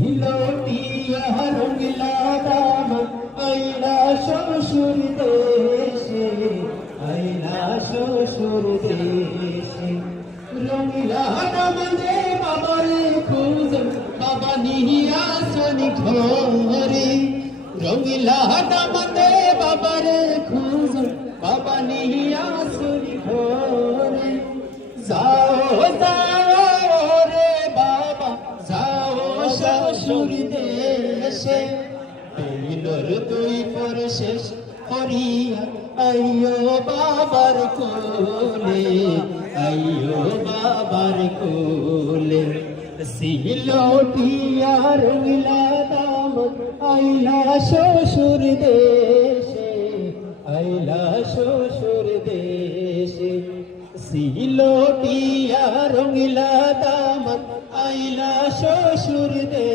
হিলোটিয়া রঙিলা দাম আইলা শ্বশুর দেশে, আইলা শ্বশুর দেশে। রঙিলা দাম দে বাবারে খুঁজ, বাবা নিহিয়া শনি ঘরে। রঙিলা দাম দে বাবারে খুঁজ, বাবা নিহিয়া শনি ঘরে। যাও যাও রে বাবা যাও শ্বশুর দেশে, বিলোর দুই পর শেষ করিয়া আইয়ো বাবার কোলে, আইয়ো বাবার কোলে। সিলোটিয়া রঙিলা দাম আইলা শ্বশুর দেশে, আইলা শ্বশুর দেশে। সিলোটিয়া রঙিলা দাম আইলা শ্বশুর দেশে।